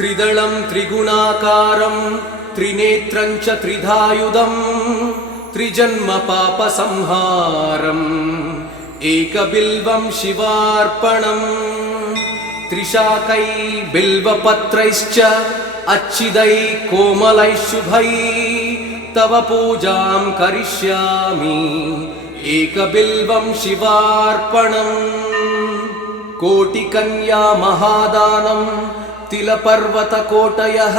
त्रिदलं त्रिगुणाकारं त्रिनेत्रं च त्रिधायुधं त्रिजन्म पापसंहारम् एकबिल्वं शिवार्पणम् त्रिशाकै बिल्वपत्रैश्च अच्छिदै कोमलै शुभै तव पूजां करिष्यामि एकबिल्वं शिवार्पणम् कोटिकन्या महादानं तिलपर्वतकोटयः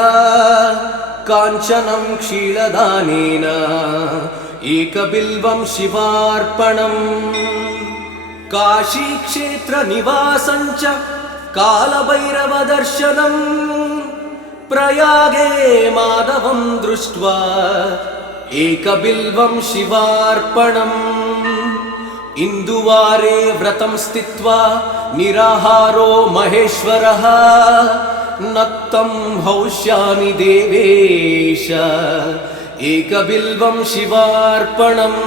काञ्चनं क्षीरदानेन एकबिल्वं शिवार्पणम् काशीक्षेत्रनिवासं च कालभैरवदर्शनम् प्रयागे माधवं दृष्ट्वा एकबिल्वं शिवार्पणम् इन्दुवारे व्रतं स्थित्वा निराहारो महेश्वरः नक्तं हौष्यामि देवेश एकबिल्वं शिवार्पणम्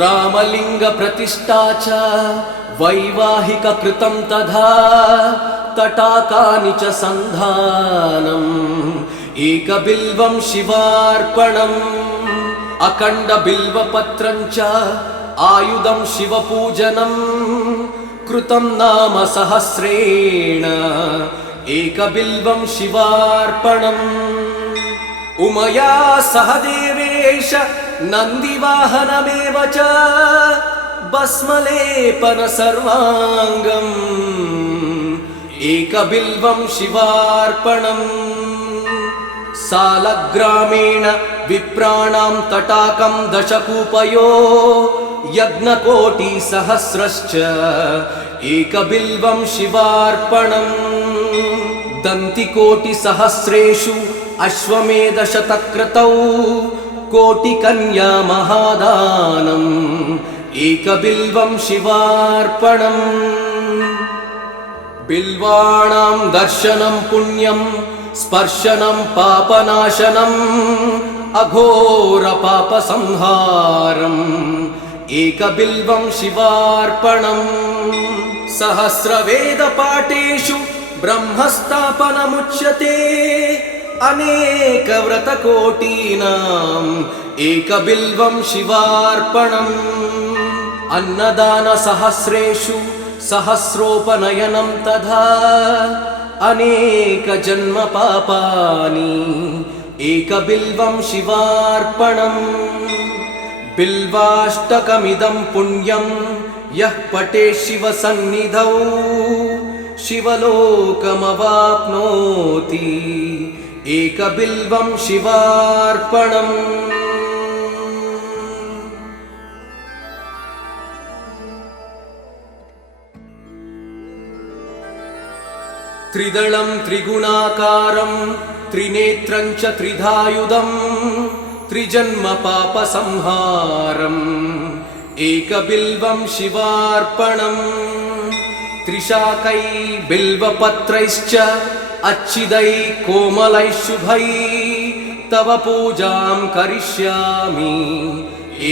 रामलिङ्गप्रतिष्ठा च वैवाहिककृतं तथा तटाकानि च सन्धानम् एकबिल्वं शिवार्पणम् अखण्डबिल्वपत्रं च आयुधं शिवपूजनं कृतं नाम सहस्रेण एकबिल्वं शिवार्पणम् उमया सह देवेश नन्दिवाहनमेव च भस्मलेपन सर्वाङ्गम् एकबिल्वं शिवार्पणम् सालग्रामेण विप्राणां तटाकं दशकूपयो यज्ञकोटिसहस्रश्च एकबिल्वं शिवार्पणम् दन्तिकोटिसहस्रेषु अश्वमेधशतक्रतौ कोटिकन्या महादानम् एकबिल्वं शिवार्पणम् बिल्वाणां दर्शनं पुण्यं स्पर्शनं पापनाशनम् अघोरपापसंहारम् एकबिल्वं शिवार्पणम् सहस्रवेदपाठेषु ब्रह्मस्थापनमुच्यते अनेकव्रतकोटीनाम् एकबिल्वं शिवार्पणम् अन्नदानसहस्रेषु सहस्रोपनयनं तथा अनेकजन्मपापानि एकबिल्वं शिवार्पणम् बिल्वाष्टकमिदं पुण्यं यः पठेत् शिवसन्निधौ शिवलोकमवाप्नोति एकबिल्वं शिवार्पणम् त्रिदलं त्रिगुणाकारं त्रिनेत्रं च त्रिधायुधं त्रिजन्म पापसंहारम् एकबिल्वं शिवार्पणम् त्रिशाकै बिल्वपत्रैश्च अच्छिदै कोमलै शुभै तव पूजां करिष्यामि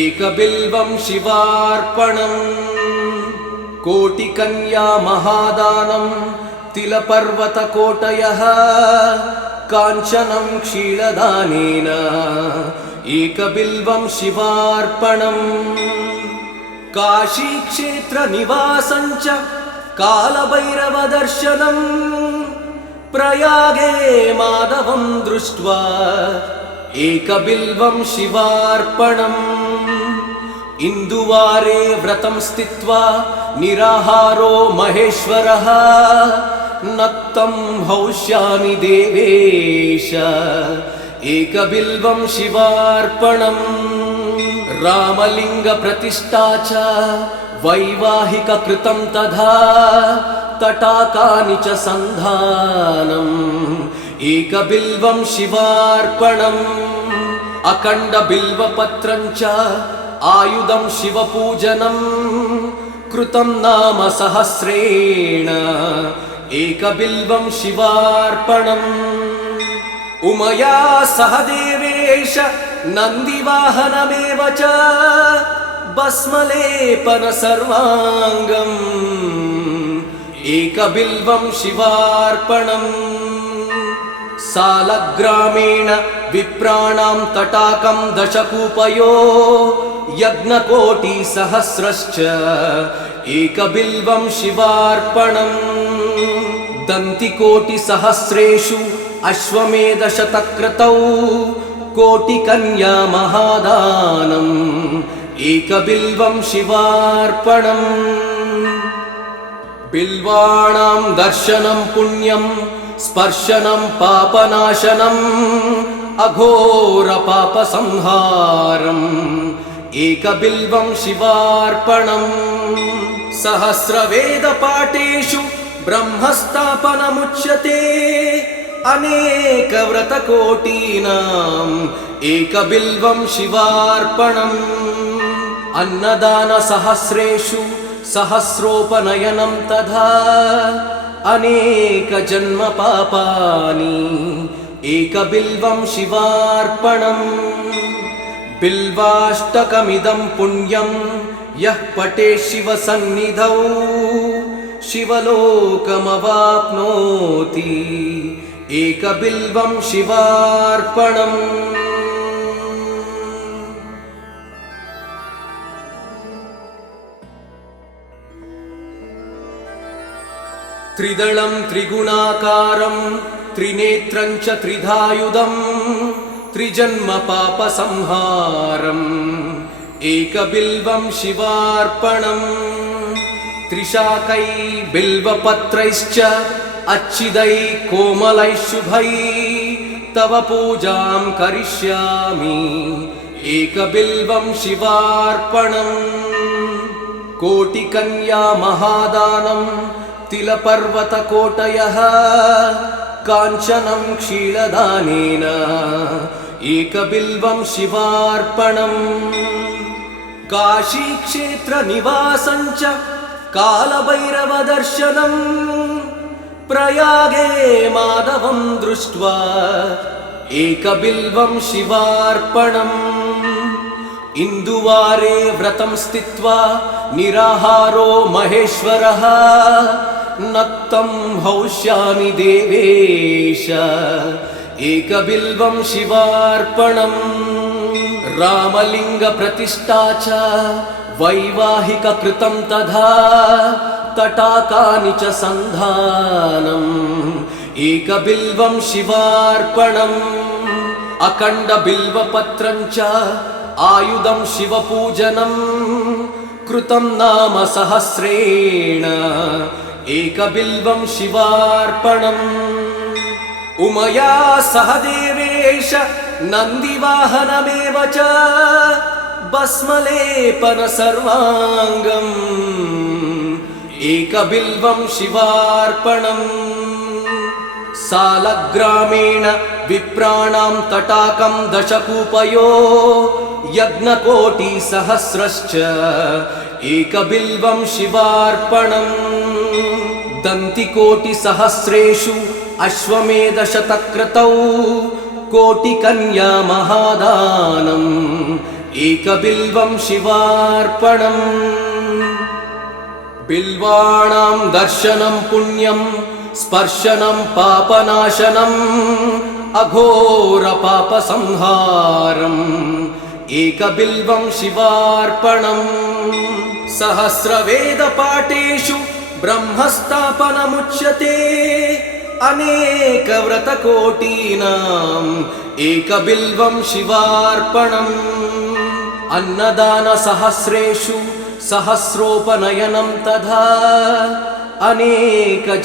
एकबिल्वं शिवार्पणम् कोटिकन्या महादानं तिलपर्वतकोटयः काञ्चनं क्षीरदानेन एकबिल्वं शिवार्पणम् काशीक्षेत्रनिवासं च कालभैरवदर्शनम् प्रयागे माधवं दृष्ट्वा एकबिल्वं शिवार्पणम् इन्दुवारे व्रतं स्थित्वा निराहारो महेश्वरः नक्तं हौष्यामि देवेश एकबिल्वं शिवार्पणम् रामलिङ्गप्रतिष्ठा च वैवाहिककृतं तथा तटाकानि च सन्धानम् एकबिल्वं शिवार्पणम् अखण्डबिल्वपत्रं च आयुधं शिवपूजनं कृतं नाम सहस्रेण एकबिल्वं शिवार्पणम् उमया सह देवेश नन्दिवाहनमेव च भस्मलेपन सर्वाङ्गम् एकबिल्वं शिवार्पणम् सालग्रामेण विप्राणां तटाकं दशकूपयो यज्ञकोटिसहस्रश्च एकबिल्वं शिवार्पणम् दन्तिकोटिसहस्रेषु अश्वमेधशतक्रतौ कोटिकन्या महादानम् एकबिल्वं शिवार्पणम् बिल्वाणां दर्शनं पुण्यं स्पर्शनं पापनाशनम् अघोरपापसंहारम् एकबिल्वं शिवार्पणम् सहस्रवेदपाठेषु ब्रह्मस्थापनमुच्यते अनेकव्रतकोटीनाम् एकबिल्वं शिवार्पणम् अन्नदानसहस्रेषु सहस्रोपनयनं तथा अनेकजन्मपापानि एकबिल्वं शिवार्पणम् बिल्वाष्टकमिदं पुण्यं यः पठेत् शिवसन्निधौ शिवलोकमवाप्नोति एकबिल्वं शिवार्पणम् त्रिदलं त्रिगुणाकारं त्रिनेत्रं च त्रिधायुधं त्रिजन्मपापसंहारम् एकबिल्वं शिवार्पणम् त्रिशाकै बिल्वपत्रैश्च अच्छिदैः कोमलैः शुभैः तव पूजां करिष्यामि एकबिल्वं शिवार्पणम् कोटिकन्या महादानं तिलपर्वतकोटयः काञ्चनं क्षीरदानेन एकबिल्वं शिवार्पणम् काशीक्षेत्रनिवासं च कालभैरवदर्शनम् प्रयागे माधवं दृष्ट्वा एकबिल्वं शिवार्पणम् इन्दुवारे व्रतं स्थित्वा निराहारो महेश्वरः नक्तं हौष्यामि देवेश एकबिल्वं शिवार्पणम् रामलिङ्गप्रतिष्ठा च वैवाहिककृतं तथा तटाकानि च सन्धानम् एकबिल्वं शिवार्पणम् अखण्डबिल्वपत्रं च आयुधं शिवपूजनम् कृतं नाम सहस्रेण एकबिल्वं शिवार्पणम् उमया सह देवेश नन्दिवाहनमेव च भस्मलेपन सर्वाङ्गम् एकबिल्वं शिवार्पणम् सालग्रामेण विप्राणां तटाकं दशकूपयो यज्ञकोटिसहस्रश्च एकबिल्वं शिवार्पणम् दन्तिकोटिसहस्रेषु अश्वमेधशतक्रतौ कोटिकन्या महादानम् एकबिल्वं शिवार्पणम् बिल्वाणां दर्शनं पुण्यं स्पर्शनं पापनाशनम् अघोरपापसंहारम् एकबिल्वं शिवार्पणम् सहस्रवेदपाठेषु ब्रह्मस्थापनमुच्यते अनेकव्रतकोटीनाम् एकबिल्वं शिवार्पणम् अन्नदानसहस्रेषु सहस्रोपनयनं तथा अनेकजन्मपापानि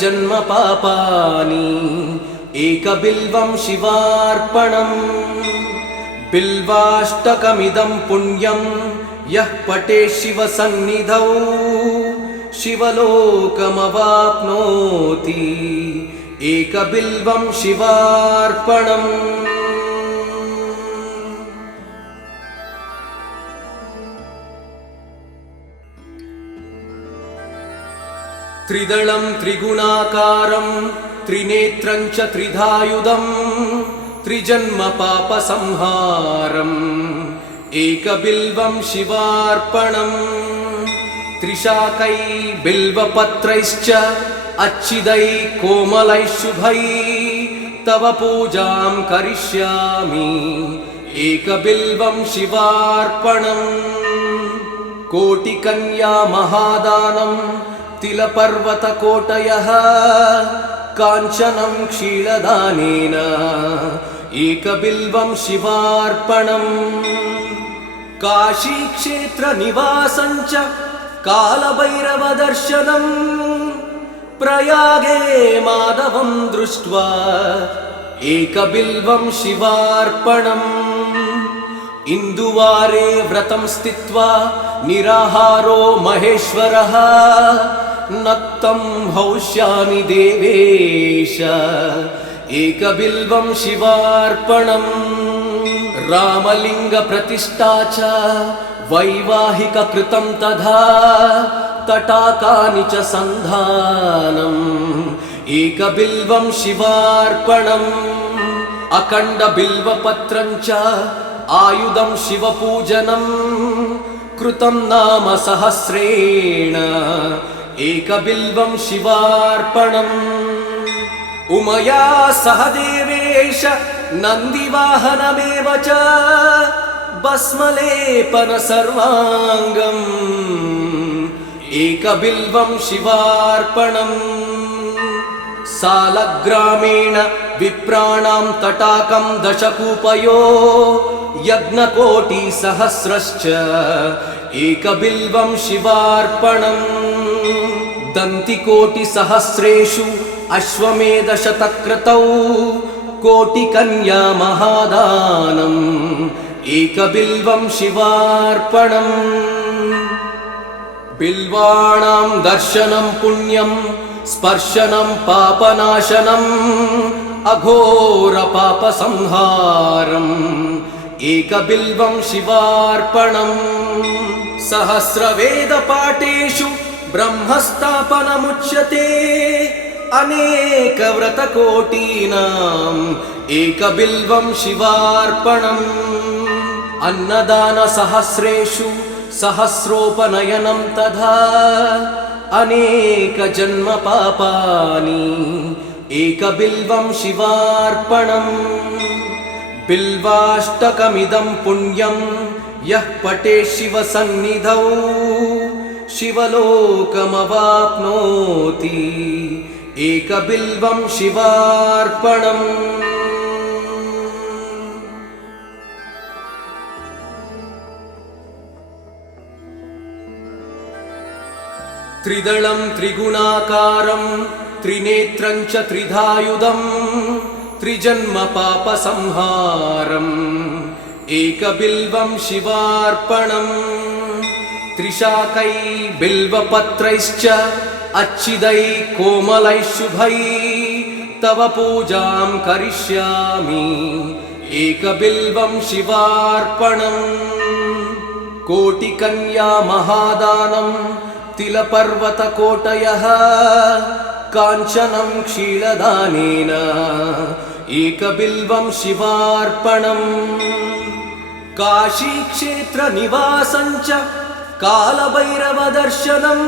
एकबिल्वं शिवार्पणम् बिल्वाष्टकमिदं पुण्यं यः पठेत् शिवसन्निधौ शिवलोकमवाप्नोति एकबिल्वं शिवार्पणम् त्रिदलं त्रिगुणाकारं त्रिनेत्रं च त्रिधायुधं त्रिजन्मपापसंहारम् एकबिल्वं शिवार्पणम् त्रिशाकै बिल्वपत्रैश्च अच्छिदैः कोमलैः शुभैः तव पूजां करिष्यामि एकबिल्वं शिवार्पणम् कोटिकन्या महादानं तिलपर्वतकोटयः काञ्चनं क्षीरदानेन एकबिल्वं शिवार्पणम् काशीक्षेत्रनिवासं च कालभैरवदर्शनम् प्रयागे माधवं दृष्ट्वा एकबिल्वं शिवार्पणम् इन्दुवारे व्रतं स्थित्वा निराहारो महेश्वरः नक्तं हौष्यामि देवेश एकबिल्वं शिवार्पणम् रामलिङ्गप्रतिष्ठा च वैवाहिककृतं तथा तटाकानि च सन्धानम् एकबिल्वं शिवार्पणम् अखण्डबिल्वपत्रं च आयुधं शिवपूजनं कृतं नाम सहस्रेण एकबिल्वं शिवार्पणम् उमया सह देवेश नन्दिवाहनमेव च भस्मलेपन सर्वाङ्गम् एकबिल्वं शिवार्पणम् सालग्रामेण विप्राणां तटाकं दशकूपयो यज्ञकोटिसहस्रश्च एकबिल्वं शिवार्पणम् दन्तिकोटिसहस्रेषु अश्वमेधशतक्रतौ कोटिकन्या महादानम् एकबिल्वं शिवार्पणम् बिल्वाणां दर्शनं पुण्यं स्पर्शनं पापनाशनम् अघोरपापसंहारम् एकबिल्वं शिवार्पणम् सहस्रवेदपाठेषु ब्रह्मस्थापनमुच्यते अनेकव्रतकोटीनाम् एकबिल्वं शिवार्पणम् अन्नदानसहस्रेषु सहस्रोपनयनं तथा अनेकजन्मपापानि एकबिल्वं शिवार्पणम् बिल्वाष्टकमिदं पुण्यं यः पठेत् शिवसन्निधौ शिवलोकमवाप्नोति एकबिल्वं शिवार्पणम् त्रिदलं त्रिगुणाकारं त्रिनेत्रं च त्रिधायुधं त्रिजन्मपापसंहारम् एकबिल्वं शिवार्पणम् त्रिशाकै बिल्वपत्रैश्च अच्छिदै कोमलै शुभै तव पूजां करिष्यामि एकबिल्वं शिवार्पणम् कोटिकन्या महादानं तिलपर्वतकोटयः काञ्चनं क्षीरदानेन एकबिल्वं शिवार्पणम् काशीक्षेत्रनिवासं च कालभैरवदर्शनम्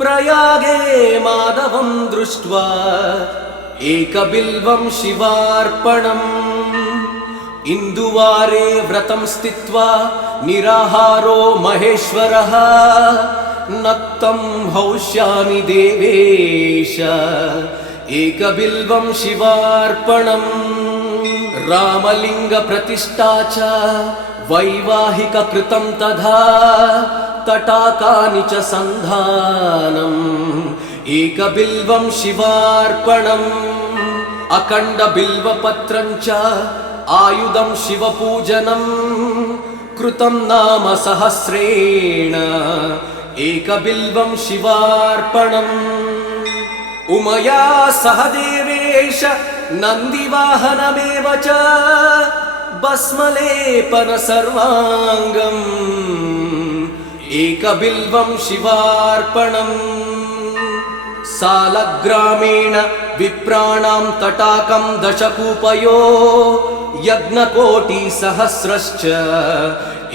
प्रयागे माधवं दृष्ट्वा एकबिल्वं शिवार्पणम् इन्दुवारे व्रतं स्थित्वा निराहारो महेश्वरः नक्तं हौष्यामि देवेश एकबिल्वं शिवार्पणम् रामलिङ्गप्रतिष्ठा च वैवाहिककृतं तथा तटाकानि च सन्धानम् एकबिल्वं शिवार्पणम् अखण्डबिल्वपत्रं च आयुधं शिवपूजनं कृतं नाम सहस्रेण एकबिल्वं शिवार्पणम् उमया सह देवेश नन्दिवाहनमेव च भस्मलेपन सर्वाङ्गम् एकबिल्वं शिवार्पणम् सालग्रामेण विप्राणां तटाकं दशकूपयो यज्ञकोटिसहस्रश्च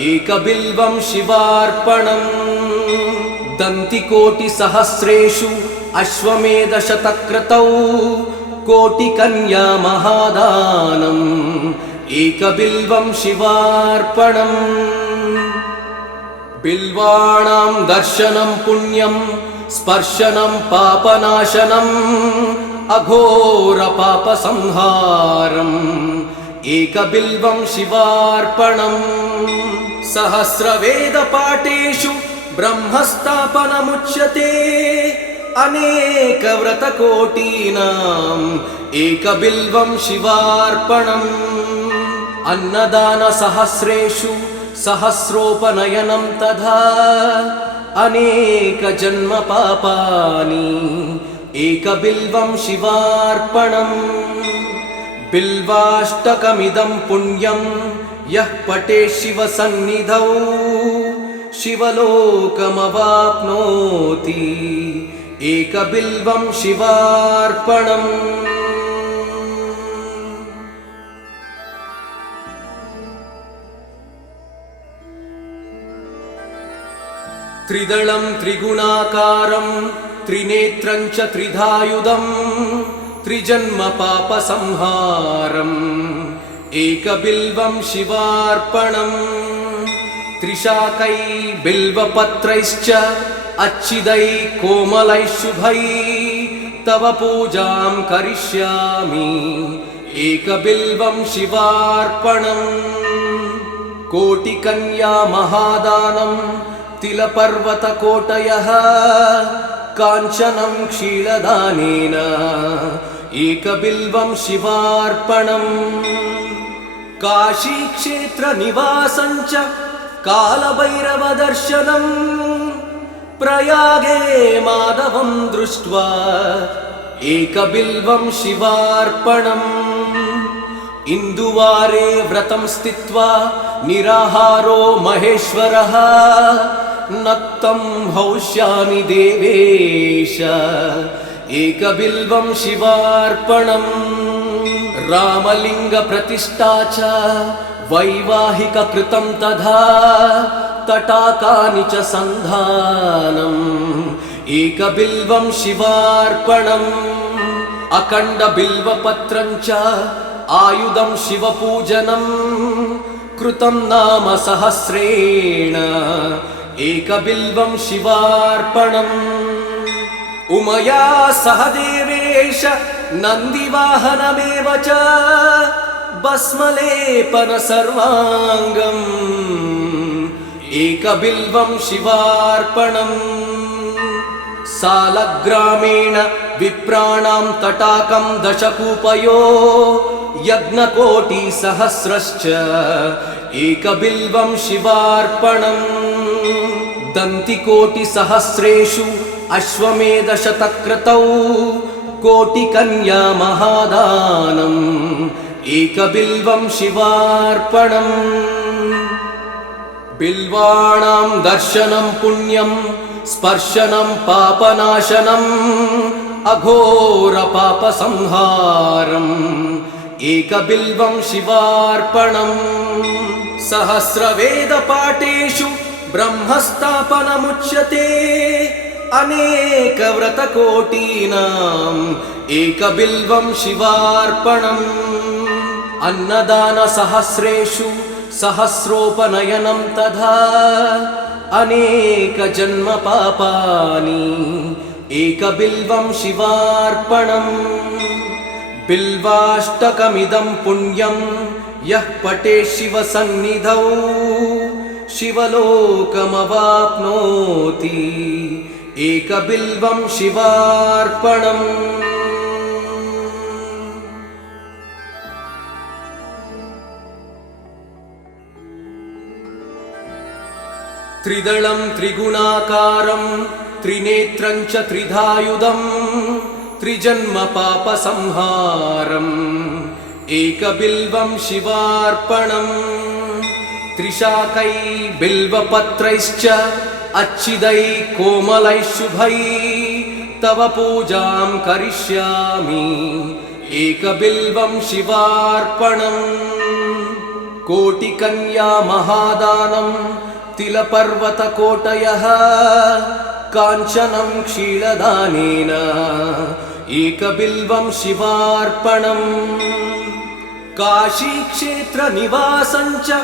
एकबिल्वं शिवार्पणम् दन्तिकोटिसहस्रेषु अश्वमेधशतक्रतौ कोटिकन्या महादानम् एकबिल्वं शिवार्पणम् बिल्वाणां दर्शनं पुण्यं स्पर्शनं पापनाशनम् अघोरपापसंहारम् एकबिल्वं शिवार्पणम् सहस्रवेदपाठेषु ब्रह्मस्थापनमुच्यते अनेकव्रतकोटीनाम् एकबिल्वं शिवार्पणम् अन्नदानसहस्रेषु सहस्रोपनयनं तथा अनेकजन्मपापानि एकबिल्वं शिवार्पणम् बिल्वाष्टकमिदं पुण्यं यः पठेत् शिवसन्निधौ शिवलोकमवाप्नोति एकबिल्वं शिवार्पणम् त्रिदलं त्रिगुणाकारं त्रिनेत्रं च त्रिधायुधं त्रिजन्मपापसंहारम् एकबिल्वं शिवार्पणम् त्रिशाकै बिल्वपत्रैश्च अच्छिदैः कोमलैः शुभैः तव पूजां करिष्यामि एकबिल्वं शिवार्पणम् कोटिकन्या महादानं तिलपर्वतकोटयः काञ्चनं क्षीरदानेन एकबिल्वं शिवार्पणम् काशीक्षेत्रनिवासं च कालभैरवदर्शनम् प्रयागे माधवं दृष्ट्वा एकबिल्वं शिवार्पणम् इन्दुवारे व्रतं स्थित्वा निराहारो महेश्वरः नक्तं हौष्यामि देवेश एकबिल्वं शिवार्पणम् रामलिङ्गप्रतिष्ठा च वैवाहिककृतं तथा तटाकानि च सन्धानम् एकबिल्वं शिवार्पणम् अखण्डबिल्वपत्रं च आयुधं शिवपूजनम् कृतं नाम सहस्रेण एकबिल्वं शिवार्पणम् उमया सह देवेश नन्दिवाहनमेव च भस्मलेपन सर्वाङ्गम् एकबिल्वं शिवार्पणम् सालग्रामेण विप्राणां तटाकं दशकूपयो यज्ञकोटिसहस्रश्च एकबिल्वं शिवार्पणम् दन्तिकोटिसहस्रेषु अश्वमेधशतक्रतौ कोटिकन्या महादानम् एकबिल्वं शिवार्पणम् बिल्वाणां दर्शनं पुण्यं स्पर्शनं पापनाशनम् अघोरपापसंहारम् एकबिल्वं शिवार्पणम् सहस्रवेदपाठेषु ब्रह्मस्थापनमुच्यते अनेकव्रतकोटीनाम् एकबिल्वं शिवार्पणम् अन्नदानसहस्रेषु सहस्रोपनयनं तथा अनेकजन्मपापानि एकबिल्वं शिवार्पणम् बिल्वाष्टकमिदं पुण्यं यः पठेत् शिवसन्निधौ शिवलोकमवाप्नोति एकबिल्वं शिवार्पणम् त्रिदलं त्रिगुणाकारं त्रिनेत्रं च त्रिधायुधं त्रिजन्मपापसंहारम् एकबिल्वं शिवार्पणम् त्रिशाकै बिल्वपत्रैश्च अच्छिदैः कोमलैः शुभैः तव पूजां करिष्यामि एकबिल्वं शिवार्पणम् कोटिकन्या महादानं तिलपर्वतकोटयः काञ्चनं क्षीरदानेन एकबिल्वं शिवार्पणम् काशीक्षेत्रनिवासं च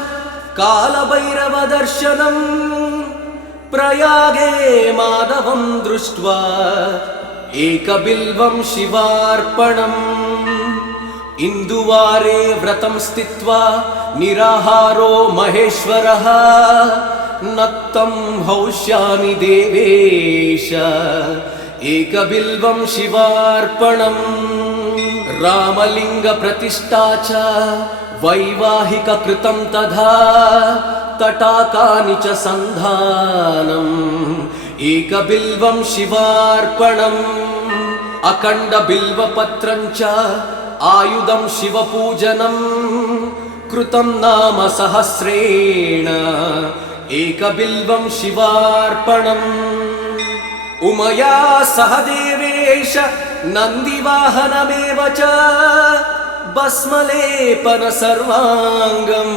कालभैरवदर्शनम् प्रयागे माधवं दृष्ट्वा एकबिल्वं शिवार्पणम् इन्दुवारे व्रतं स्थित्वा निराहारो महेश्वरः नक्तं हौष्यामि देवेश एकबिल्वं शिवार्पणम् रामलिङ्गप्रतिष्ठा च वैवाहिककृतं तथा तटाकानि च सन्धानम् एकबिल्वं शिवार्पणम् अखण्डबिल्वपत्रं च आयुधं शिवपूजनं कृतं नाम सहस्रेण एकबिल्वं शिवार्पणम् उमया सह देवेश नन्दिवाहनमेव च भस्मलेपन सर्वाङ्गम्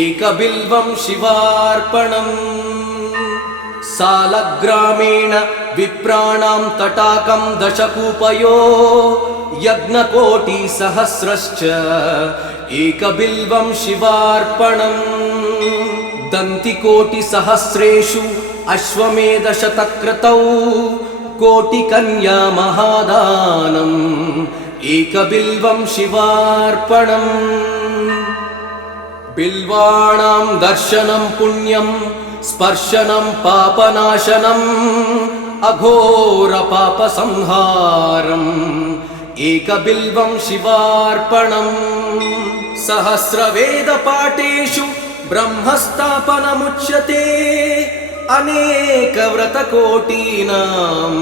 एकबिल्वं शिवार्पणम् सालग्रामेण विप्राणां तटाकं दशकूपयो यज्ञकोटिसहस्रश्च एकबिल्वं शिवार्पणम् दन्तिकोटिसहस्रेषु अश्वमेधशतक्रतौ कोटिकन्या महादानम् एकबिल्वं शिवार्पणम् बिल्वाणां दर्शनं पुण्यं स्पर्शनं पापनाशनम् अघोरपापसंहारम् एकबिल्वं शिवार्पणम् सहस्रवेदपाठेषु ब्रह्मस्थापनमुच्यते अनेकव्रतकोटीनाम्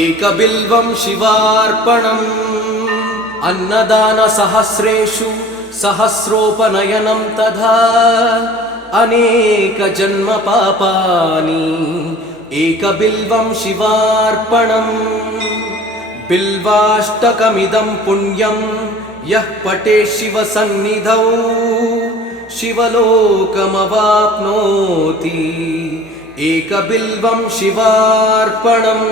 एकबिल्वं शिवार्पणम् अन्नदानसहस्रेषु सहस्रोपनयनं तथा अनेकजन्मपापानि एकबिल्वं शिवार्पणम् बिल्वाष्टकमिदं पुण्यं यः पठेत् शिवसन्निधौ शिवलोकमवाप्नोति एकबिल्वं शिवार्पणम्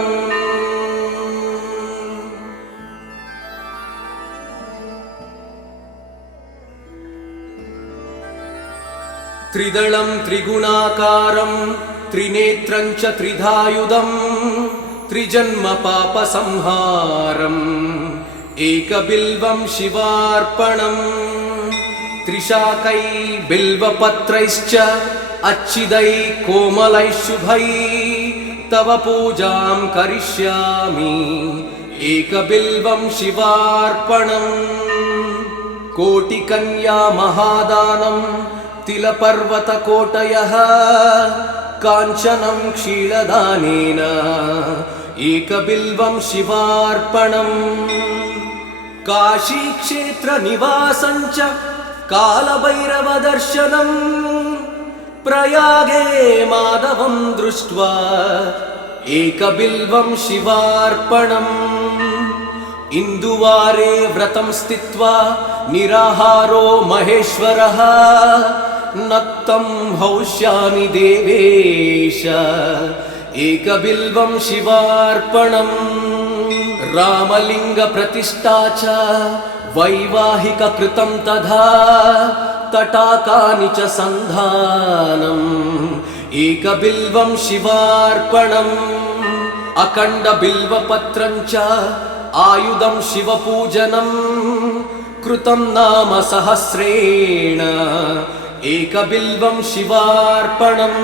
त्रिदलं त्रिगुणाकारं त्रिनेत्रं च त्रिधायुधम् त्रिजन्मपापसंहारम् एकबिल्वं शिवार्पणम् त्रिशाकै बिल्वपत्रैश्च अच्छिदैः कोमलैः शुभैः तव पूजां करिष्यामि एकबिल्वं शिवार्पणम् कोटिकन्या महादानं तिलपर्वतकोटयः काञ्चनं क्षीरदानेन एकबिल्वं शिवार्पणम् काशीक्षेत्रनिवासं च कालभैरवदर्शनम् प्रयागे माधवं दृष्ट्वा एकबिल्वं शिवार्पणम् इन्दुवारे व्रतं स्थित्वा निराहारो महेश्वरः नक्तं हौष्यामि देवेश एकबिल्वं शिवार्पणम् रामलिङ्गप्रतिष्ठा च वैवाहिककृतं तथा तटाकानि च सन्धानम् एकबिल्वं शिवार्पणम् अखण्डबिल्वपत्रं च आयुधं शिवपूजनं कृतं नाम सहस्रेण एकबिल्वं शिवार्पणम्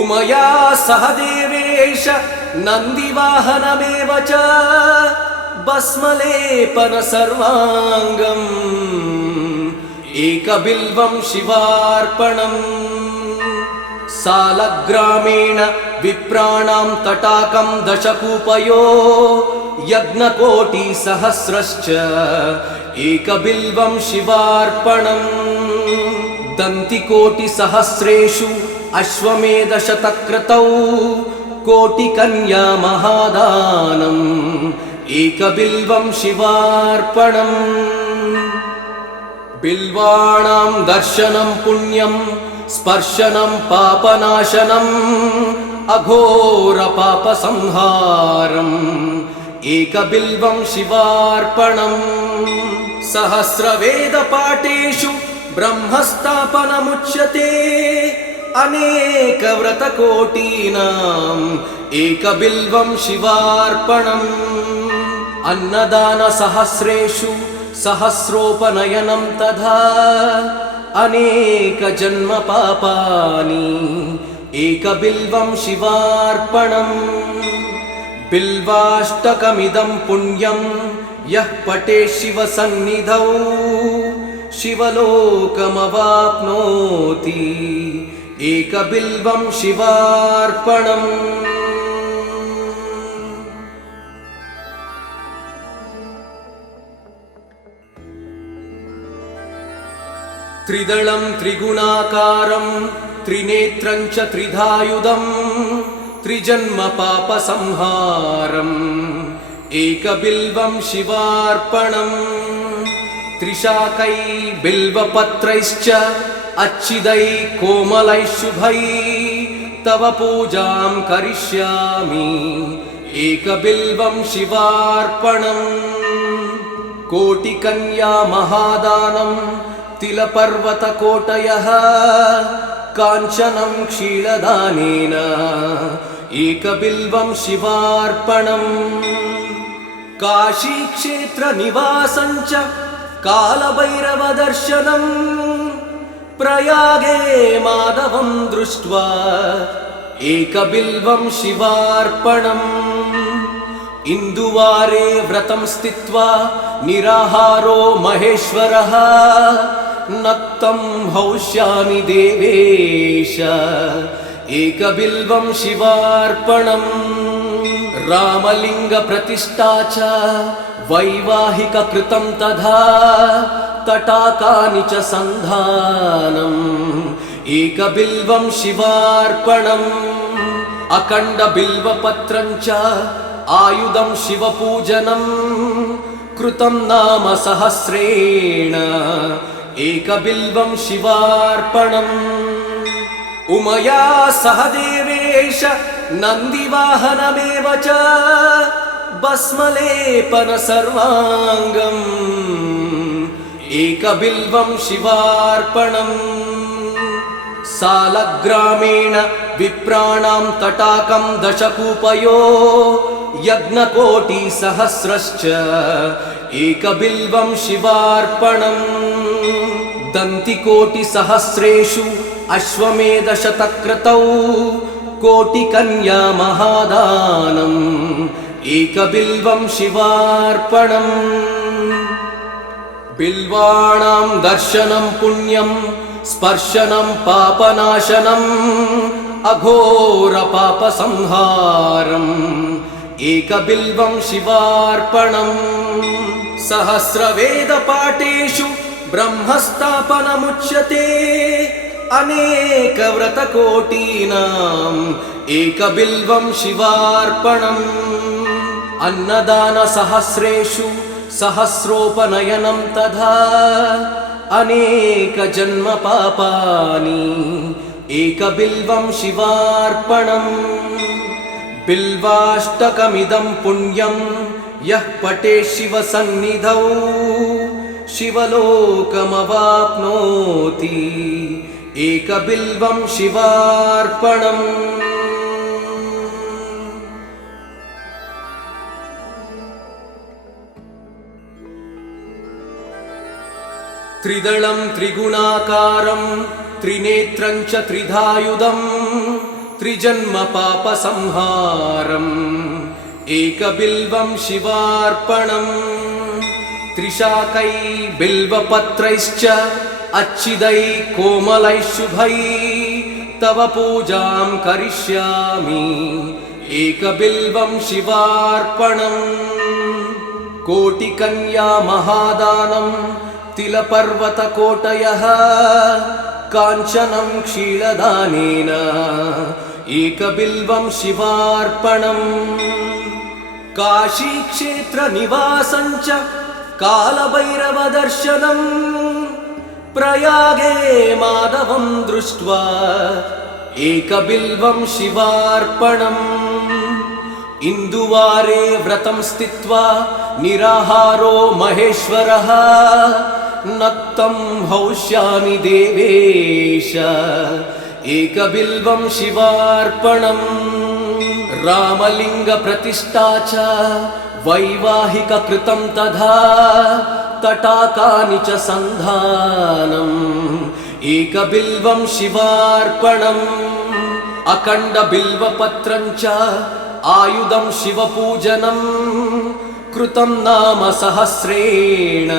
उमया सह देवेश नन्दिवाहनमेव च भस्मलेपन सर्वाङ्गम् एकबिल्वं शिवार्पणम् सालग्रामेण विप्राणां तटाकं दशकूपयो यज्ञकोटिसहस्रश्च एकबिल्वं शिवार्पणम् दन्तिकोटिसहस्रेषु अश्वमेधशतक्रतौ कोटिकन्या महादानम् एकबिल्वं शिवार्पणम् बिल्वाणां दर्शनं पुण्यं स्पर्शनं पापनाशनम् अघोरपापसंहारम् एकबिल्वं शिवार्पणम् सहस्रवेदपाठेषु ब्रह्मस्थापनमुच्यते अनेकव्रतकोटीनाम् एकबिल्वं शिवार्पणम् अन्नदानसहस्रेषु सहस्रोपनयनं तथा अनेकजन्मपापानि एकबिल्वं शिवार्पणम् बिल्वाष्टकमिदं पुण्यं यः पठेत् शिवसन्निधौ शिवलोकमवाप्नोति एकबिल्वं शिवार्पणम् त्रिदलं त्रिगुणाकारं त्रिनेत्रं च त्रिधायुधं त्रिजन्मपापसंहारम् एकबिल्वं शिवार्पणम् त्रिशाकै बिल्वपत्रैश्च अच्छिदै कोमलैः शुभै तव पूजां करिष्यामि एकबिल्वं शिवार्पणम् कोटिकन्या महादानं तिलपर्वतकोटयः काञ्चनं क्षीरदानेन एकबिल्वं शिवार्पणम् काशीक्षेत्रनिवासं च कालभैरवदर्शनम् प्रयागे माधवं दृष्ट्वा एकबिल्वं शिवार्पणम् इन्दुवारे व्रतं स्थित्वा निराहारो महेश्वरः नक्तं हौष्यामि देवेश एकबिल्वं शिवार्पणम् रामलिङ्गप्रतिष्ठा च वैवाहिककृतं तथा तटाकानि च सन्धानम् एकबिल्वं शिवार्पणम् अखण्डबिल्वपत्रं च आयुधं शिवपूजनं कृतं नाम सहस्रेण एकबिल्वं शिवार्पणम् उमया सह देवेश नन्दिवाहनमेव च भस्मलेपन सर्वाङ्गम् एकबिल्वं शिवार्पणम् सालग्रामेण विप्राणां तटाकं दशकूपयो यज्ञकोटिसहस्रश्च एकबिल्वं शिवार्पणम् दन्तिकोटिसहस्रेषु अश्वमेधशतक्रतौ कोटिकन्या महादानम् एकबिल्वं शिवार्पणम् बिल्वाणां दर्शनं पुण्यं स्पर्शनं पापनाशनम् अघोरपापसंहारम् एकबिल्वं शिवार्पणम् सहस्रवेदपाठेषु ब्रह्मस्थापनमुच्यते अनेकव्रतकोटीनाम् एकबिल्वं शिवार्पणम् अन्नदानसहस्रेषु सहस्रोपनयनं तथा अनेकजन्मपापानि एकबिल्वं शिवार्पणम् बिल्वाष्टकमिदं पुण्यं यः पठेत् शिवसन्निधौ शिवलोकमवाप्नोति एकबिल्वं शिवार्पणम् त्रिदलं त्रिगुणाकारं त्रिनेत्रं च त्रिधायुधं त्रिजन्मपापसंहारम् एकबिल्वं शिवार्पणम् त्रिशाकै बिल्वपत्रैश्च अच्छिदै कोमलैः शुभै तव पूजां करिष्यामि एकबिल्वं शिवार्पणम् कोटिकन्या महादानं तिलपर्वतकोटयः काञ्चनं क्षीरदानेन एकबिल्वं शिवार्पणम् काशीक्षेत्रनिवासं च कालभैरवदर्शनम् प्रयागे माधवं दृष्ट्वा एकबिल्वं शिवार्पणम् इन्दुवारे व्रतं स्थित्वा निराहारो महेश्वरः नक्तं हौष्यामि देवेश एकबिल्वं शिवार्पणम् रामलिङ्गप्रतिष्ठा च वैवाहिककृतं तथा तटाकानि च सन्धानम् एकबिल्वं शिवार्पणम् अखण्डबिल्वपत्रं च आयुधं शिवपूजनम् कृतं नाम सहस्रेण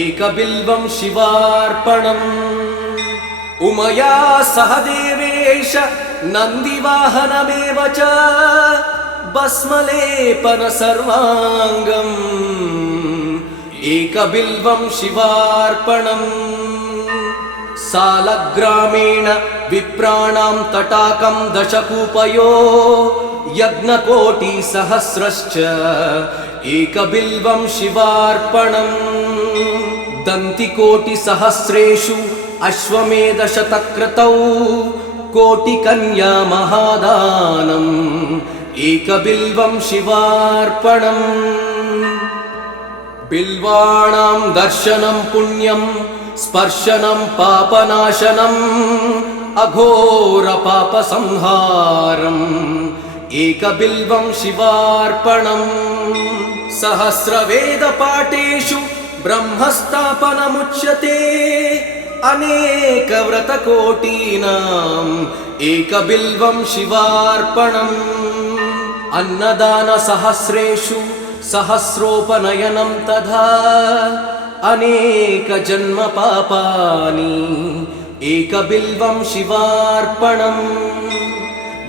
एकबिल्वं शिवार्पणम् उमया सह देवेश नन्दिवाहनमेव च भस्मलेपन सर्वाङ्गम् एकबिल्वं शिवार्पणम् सालग्रामेण विप्राणां तटाकं दशकूपयो यज्ञकोटिसहस्रश्च एकबिल्वं शिवार्पणम् दन्तिकोटिसहस्रेषु अश्वमेधशतक्रतौ कोटिकन्या महादानम् एकबिल्वं शिवार्पणम् बिल्वाणां दर्शनं पुण्यं स्पर्शनं पापनाशनम् अघोरपापसंहारम् एकबिल्वं शिवार्पणम् सहस्रवेदपाठेषु ब्रह्मस्थापनमुच्यते अनेकव्रतकोटीनाम् एकबिल्वं शिवार्पणम् अन्नदानसहस्रेषु सहस्रोपनयनं तथा अनेकजन्मपापानि एकबिल्वं शिवार्पणम्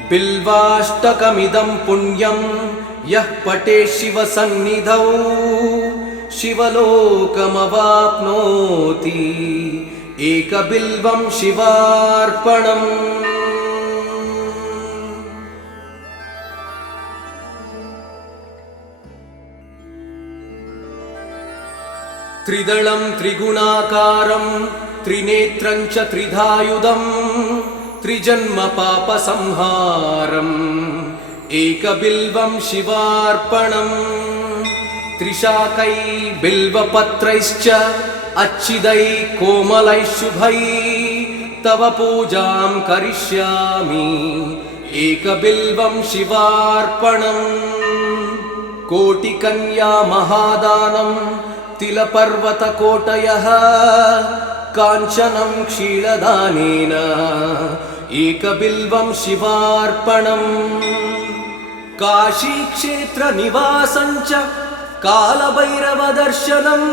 बिल्वाष्टकमिदं पुण्यं यः पठेत् शिवसन्निधौ शिवलोकमवाप्नोति एकबिल्वं शिवार्पणम् त्रिदलं त्रिगुणाकारं त्रिनेत्रं च त्रिधायुधं त्रिजन्मपापसंहारम् एकबिल्वं शिवार्पणम् त्रिशाकै बिल्वपत्रैश्च अच्छिदै कोमलै शुभै तव पूजां करिष्यामि एकबिल्वं शिवार्पणम् कोटिकन्या महादानं तिलपर्वतकोटयः काञ्चनं क्षीरदानेन एकबिल्वं शिवार्पणम् काशीक्षेत्रनिवासं च कालभैरवदर्शनम्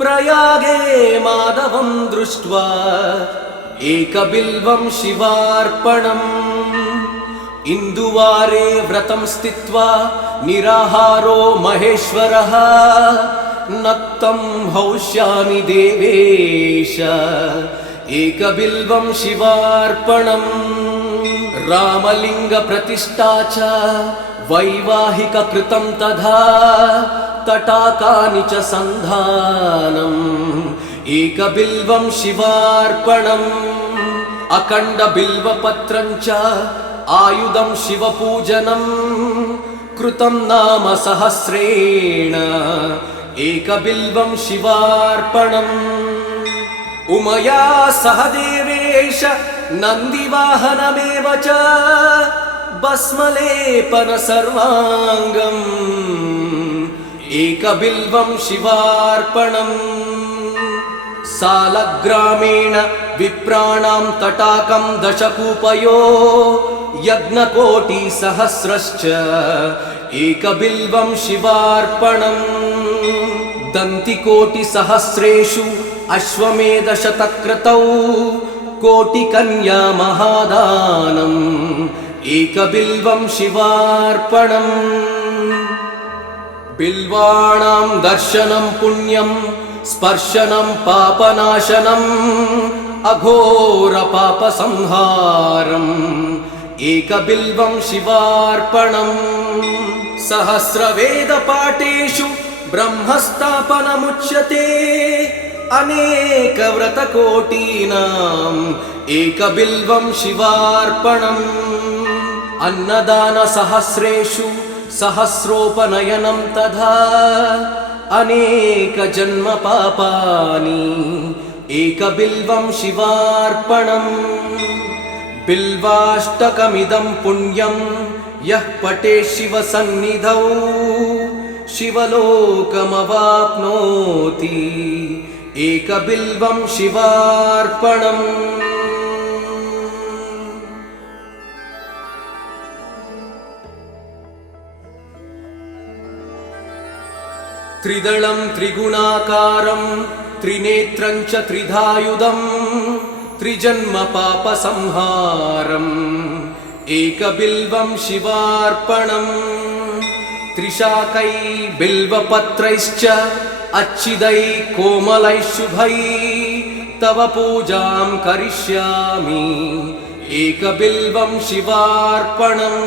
प्रयागे माधवं दृष्ट्वा एकबिल्वं शिवार्पणम् इन्दुवारे व्रतं स्थित्वा निराहारो महेश्वरः नक्तं हौष्यामि देवेश एकबिल्वं शिवार्पणम् रामलिङ्गप्रतिष्ठा च वैवाहिककृतं तथा तटाकानि च सन्धानम् एकबिल्वं शिवार्पणम् अखण्डबिल्वपत्रं च आयुधं शिवपूजनम् कृतं नाम सहस्रेण एकबिल्वं शिवार्पणम् उमया सह देवेश नन्दिवाहनमेव च भस्मलेपन सर्वाङ्गम् एकबिल्वं शिवार्पणम् सालग्रामेण विप्राणां तटाकं दशकूपयो यज्ञकोटिसहस्रश्च एकबिल्वं शिवार्पणम् दन्तिकोटिसहस्रेषु अश्वमेधशतक्रतौ कोटिकन्या महादानम् एकबिल्वं शिवार्पणम् बिल्वाणां दर्शनं पुण्यं स्पर्शनं पापनाशनम् अघोरपापसंहारम् एकबिल्वं शिवार्पणम् सहस्रवेदपाठेषु ब्रह्मस्थापनमुच्यते अनेकव्रतकोटीनाम् एकबिल्वं शिवार्पणम् अन्नदानसहस्रेषु सहस्रोपनयनं तथा अनेकजन्मपापानि एकबिल्वं शिवार्पणम् बिल्वाष्टकमिदं पुण्यं यः पठेत् शिवसन्निधौ शिवलोकमवाप्नोति एकबिल्वं शिवार्पणम् त्रिदलं त्रिगुणाकारं त्रिनेत्रं च त्रिधायुधं त्रिजन्मपापसंहारम् एकबिल्वं शिवार्पणम् त्रिशाकै बिल्वपत्रैश्च अच्छिदै कोमलैः शुभै तव पूजां करिष्यामि एकबिल्वं शिवार्पणम्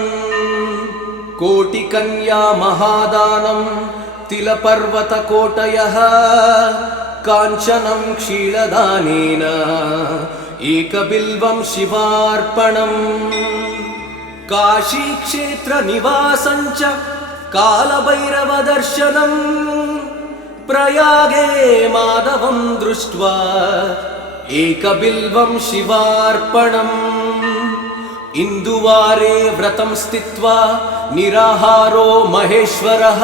कोटिकन्या महादानं तिलपर्वतकोटयः काञ्चनं क्षीरदानेन एकबिल्वं शिवार्पणम् काशीक्षेत्रनिवासं च कालभैरवदर्शनम् प्रयागे माधवं दृष्ट्वा एकबिल्वं शिवार्पणम् इन्दुवारे व्रतं स्थित्वा निराहारो महेश्वरः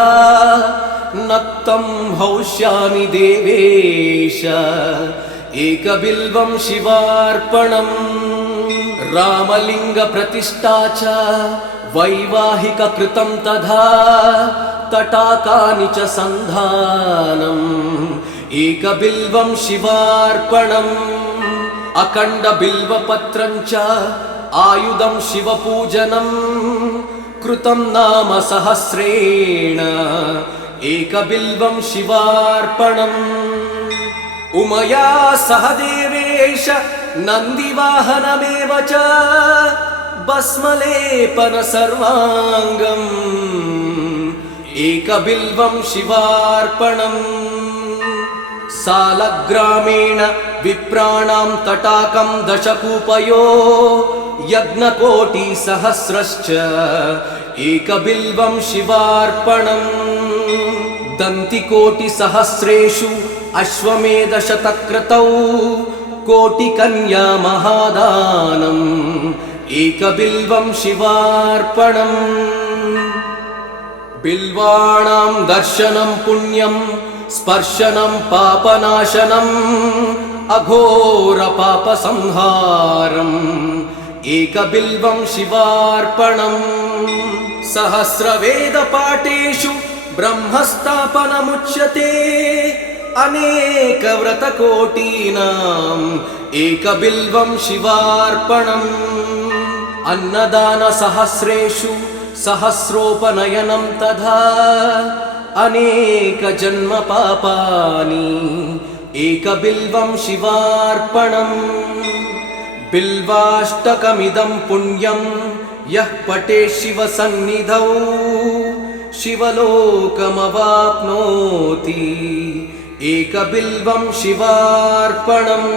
नक्तं हौष्यामि देवेश एकबिल्वं शिवार्पणम् रामलिङ्गप्रतिष्ठा च वैवाहिककृतं तथा तटाकानि च सन्धानम् एकबिल्वं शिवार्पणम् अखण्डबिल्वपत्रं च आयुधं शिवपूजनं कृतं नाम सहस्रेण एकबिल्वं शिवार्पणम् उमया सह देवेश नन्दिवाहनमेव च भस्मलेपन सर्वाङ्गम् एकबिल्वं शिवार्पणम् सालग्रामेण विप्राणां तटाकं दशकूपयो यज्ञकोटिसहस्रश्च एकबिल्वं शिवार्पणम् दन्तिकोटिसहस्रेषु अश्वमेधशतक्रतौ कोटिकन्या महादानम् एकबिल्वं शिवार्पणम् बिल्वाणां दर्शनं पुण्यं स्पर्शनं पापनाशनम् अघोरपापसंहारम् एकबिल्वं शिवार्पणम् सहस्रवेदपाठेषु ब्रह्मस्थापनमुच्यते अनेकव्रतकोटीनाम् एकबिल्वं शिवार्पणम् अन्नदानसहस्रेषु सहस्रोपनयनं तथा अनेकजन्मपापानि एकबिल्वं शिवार्पणम् बिल्वाष्टकमिदं पुण्यं यः पठेत् शिवसन्निधौ शिवलोकमवाप्नोति एकबिल्वं शिवार्पणम्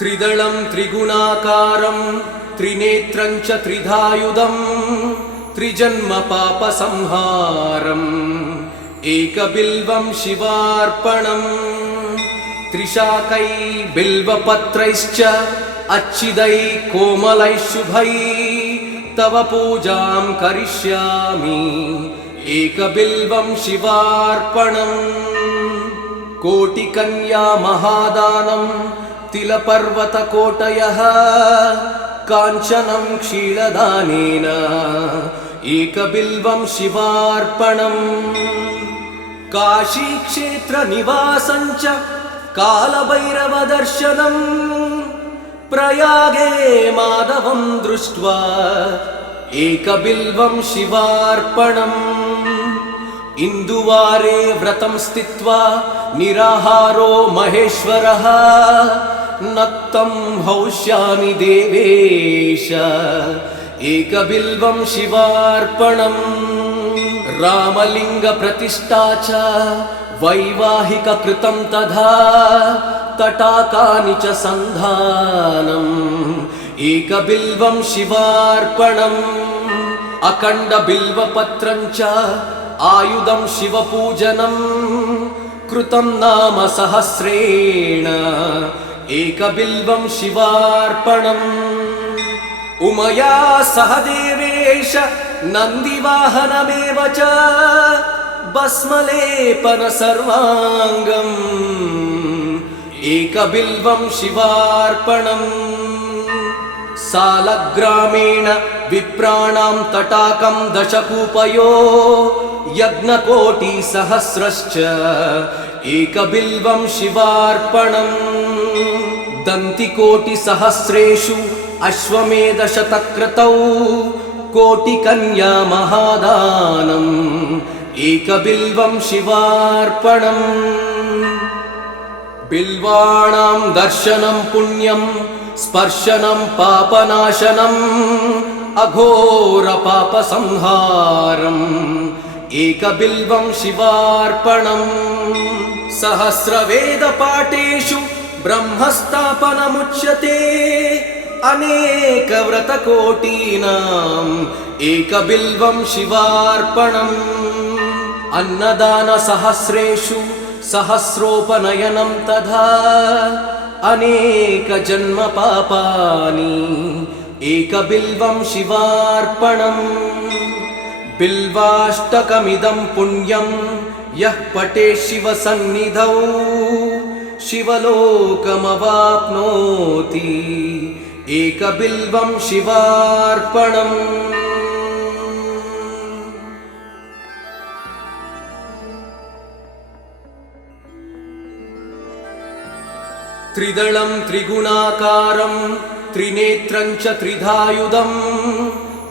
त्रिदलं त्रिगुणाकारं त्रिनेत्रं च त्रिधायुधं त्रिजन्मपापसंहारम् एकबिल्वं शिवार्पणम् त्रिशाकै बिल्वपत्रैश्च अच्छिदै कोमलैः शुभै तव पूजां करिष्यामि एकबिल्वं शिवार्पणम् कोटिकन्या महादानं तिलपर्वतकोटयः काञ्चनं क्षीरदानेन एकबिल्वं शिवार्पणम् काशीक्षेत्रनिवासं च कालभैरवदर्शनम् प्रयागे माधवं दृष्ट्वा एकबिल्वं शिवार्पणम् इन्दुवारे व्रतं स्थित्वा निराहारो महेश्वरः नक्तं हौष्यामि देवेश एकबिल्वं शिवार्पणम् रामलिङ्गप्रतिष्ठा च वैवाहिककृतं तथा तटाकानि च सन्धानम् एकबिल्वं शिवार्पणम् अखण्डबिल्वपत्रं च आयुधं शिवपूजनम् कृतं नाम सहस्रेण एकबिल्वं शिवार्पणम् उमया सह देवेश नन्दिवाहनमेव च भस्मलेपन सर्वाङ्गम् एकबिल्वं शिवार्पणम् सालग्रामेण विप्राणां तटाकं दशकूपयो यज्ञकोटिसहस्रश्च एकबिल्वं शिवार्पणम् दन्तिकोटिसहस्रेषु अश्वमेधशतक्रतौ कोटिकन्या महादानम् एकबिल्वं शिवार्पणम् बिल्वाणां दर्शनं पुण्यं स्पर्शनं पापनाशनम् अघोरपापसंहारम् एकबिल्वं शिवार्पणम् सहस्रवेदपाठेषु ब्रह्मस्थापनमुच्यते अनेकव्रतकोटीनाम् एकबिल्वं शिवार्पणम् अन्नदानसहस्रेषु सहस्रोपनयनं तथा अनेकजन्मपापानि एकबिल्वं शिवार्पणम् बिल्वाष्टकमिदं पुण्यं यः पठेत् शिवसन्निधौ शिवलोकमवाप्नोति एकबिल्वं शिवार्पणम् त्रिदलं त्रिगुणाकारं त्रिनेत्रं च त्रिधायुधं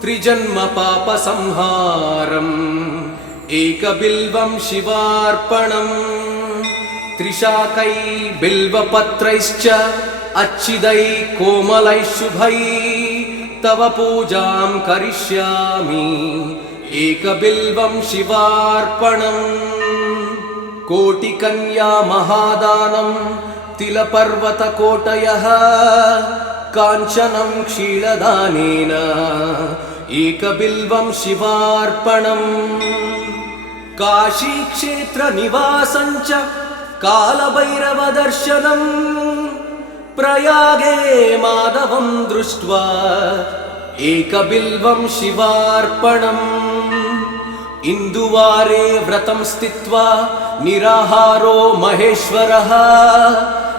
त्रिजन्मपापसंहारम् एकबिल्वं शिवार्पणम् त्रिशाकै बिल्वपत्रैश्च अच्छिदै कोमलै शुभै तव पूजां करिष्यामि एकबिल्वं शिवार्पणम् कोटिकन्या महादानं तिलपर्वतकोटयः काञ्चनं क्षीरदानेन एकबिल्वं शिवार्पणम् काशीक्षेत्रनिवासं च कालभैरवदर्शनम् प्रयागे माधवं दृष्ट्वा एकबिल्वं शिवार्पणम् इन्दुवारे व्रतं स्थित्वा निराहारो महेश्वरः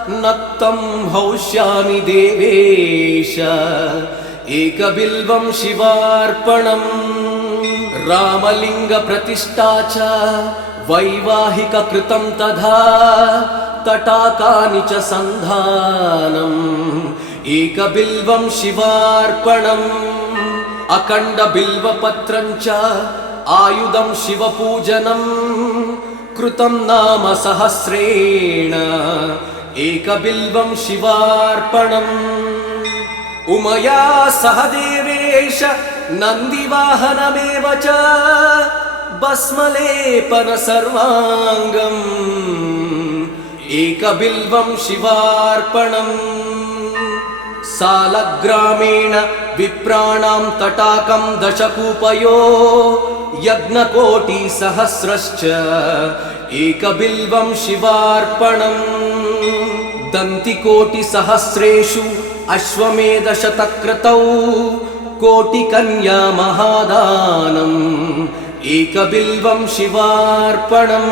नक्तं हौष्यामि देवेश एकबिल्वं शिवार्पणम् रामलिङ्गप्रतिष्ठा च वैवाहिककृतं तथा तटाकानि च सन्धानम् एकबिल्वं शिवार्पणम् अखण्डबिल्वपत्रं च आयुधं शिवपूजनम् कृतं नाम सहस्रेण एकबिल्वं शिवार्पणम् उमया सह देवेश नन्दिवाहनमेव च भस्मलेपन सर्वाङ्गम् एकबिल्वं शिवार्पणम् सालग्रामेण विप्राणां तटाकं दशकूपयो यज्ञकोटिसहस्रश्च एकबिल्वं शिवार्पणम् दन्तिकोटिसहस्रेषु अश्वमेधशतक्रतौ कोटिकन्या महादानम् एकबिल्वं शिवार्पणम्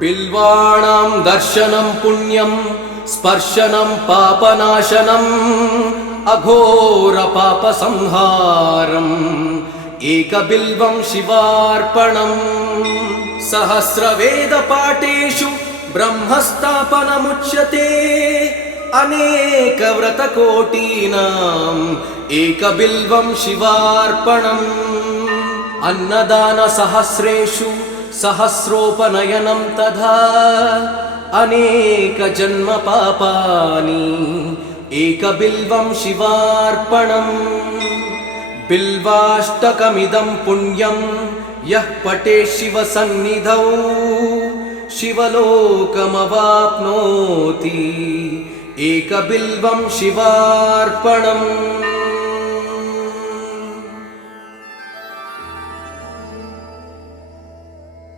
बिल्वाणां दर्शनं पुण्यं स्पर्शनं पापनाशनम् अघोरपापसंहारम् एकबिल्वं शिवार्पणम् सहस्रवेदपाठेषु ब्रह्मस्थापनमुच्यते अनेकव्रतकोटीनाम् एकबिल्वं शिवार्पणम् अन्नदानसहस्रेषु सहस्रोपनयनं तथा अनेकजन्मपापानि एकबिल्वं शिवार्पणम् बिल्वाष्टकमिदं पुण्यं यः पठेत् शिवसन्निधौ शिवलोकमवाप्नोति एकबिल्वं शिवार्पणम्।